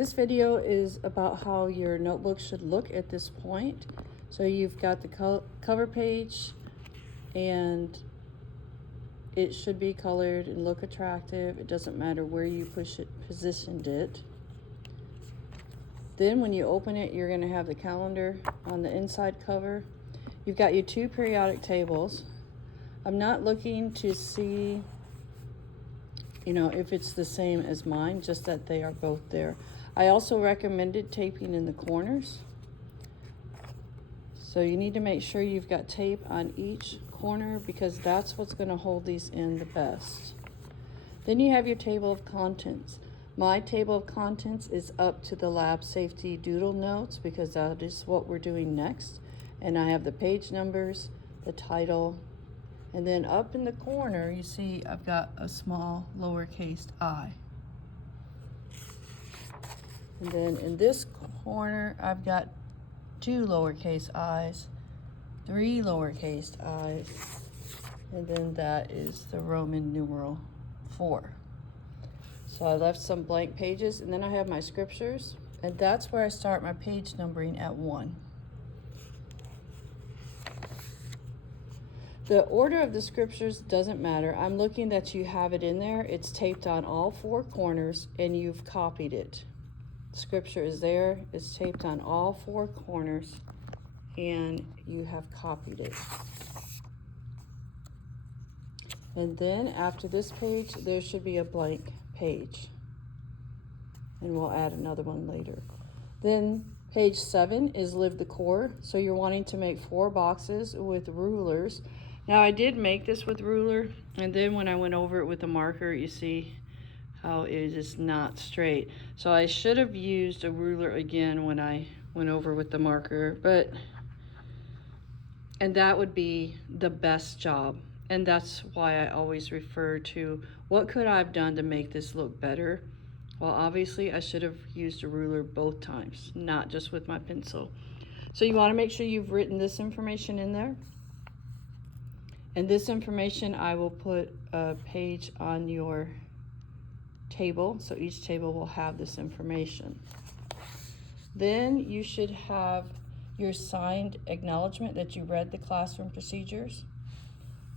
This video is about how your notebook should look at this point. So you've got the cover page, and it should be colored and look attractive. It doesn't matter where you positioned it. Then when you open it, you're going to have the calendar on the inside cover. You've got your two periodic tables. I'm not looking to see, if it's the same as mine, just that they are both there. I also recommended taping in the corners. So you need to make sure you've got tape on each corner, because that's what's going to hold these in the best. Then you have your table of contents. My table of contents is up to the lab safety doodle notes, because that is what we're doing next. And I have the page numbers, the title, and then up in the corner, you see I've got a small lowercase I. And then in this corner, I've got 2 lowercase i's, 3 lowercase i's, and then that is the Roman numeral 4. So I left some blank pages, and then I have my scriptures, and that's where I start my page numbering at 1. The order of the scriptures doesn't matter. I'm looking that you have it in there. It's taped on all 4 corners, and you've copied it. Scripture is there. It's taped on all 4 corners, and you have copied it. And then after this page, there should be a blank page, and we'll add another one later. Then page 7 is live the core. So you're wanting to make 4 boxes with rulers. Now I did make this with ruler, and then when I went over it with a marker, you see how it is not straight. So I should have used a ruler again when I went over with the marker, and that would be the best job. And that's why I always refer to what could I have done to make this look better. Well, obviously I should have used a ruler both times, not just with my pencil. So you want to make sure you've written this information in there. And this information, I will put a page on your table, so each table will have this information. Then you should have your signed acknowledgement that you read the classroom procedures.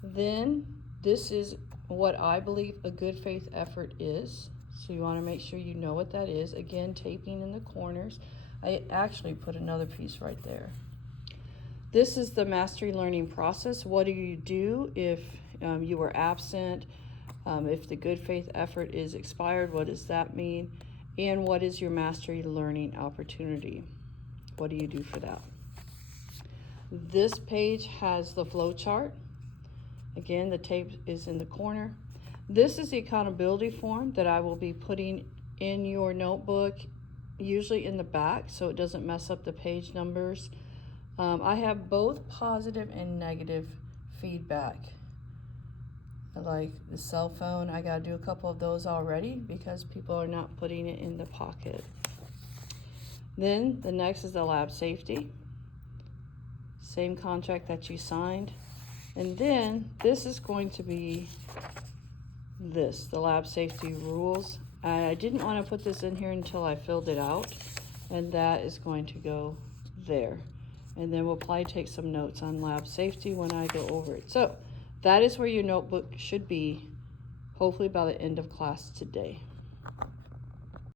Then this is what I believe a good faith effort is. So you want to make sure you know what that is. Again, taping in the corners. I actually put another piece right there. This is the mastery learning process. What do you do if you were absent? If the good faith effort is expired, what does that mean? And what is your mastery learning opportunity? What do you do for that? This page has the flow chart. Again, the tape is in the corner. This is the accountability form that I will be putting in your notebook, usually in the back, so it doesn't mess up the page numbers. I have both positive and negative feedback. Like the cell phone, I got to do a couple of those already because people are not putting it in the pocket. Then the next is the lab safety. Same contract that you signed. And then this is going to be the lab safety rules. I didn't want to put this in here until I filled it out, and that is going to go there. And then we'll probably take some notes on lab safety when I go over it. So that is where your notebook should be, hopefully by the end of class today.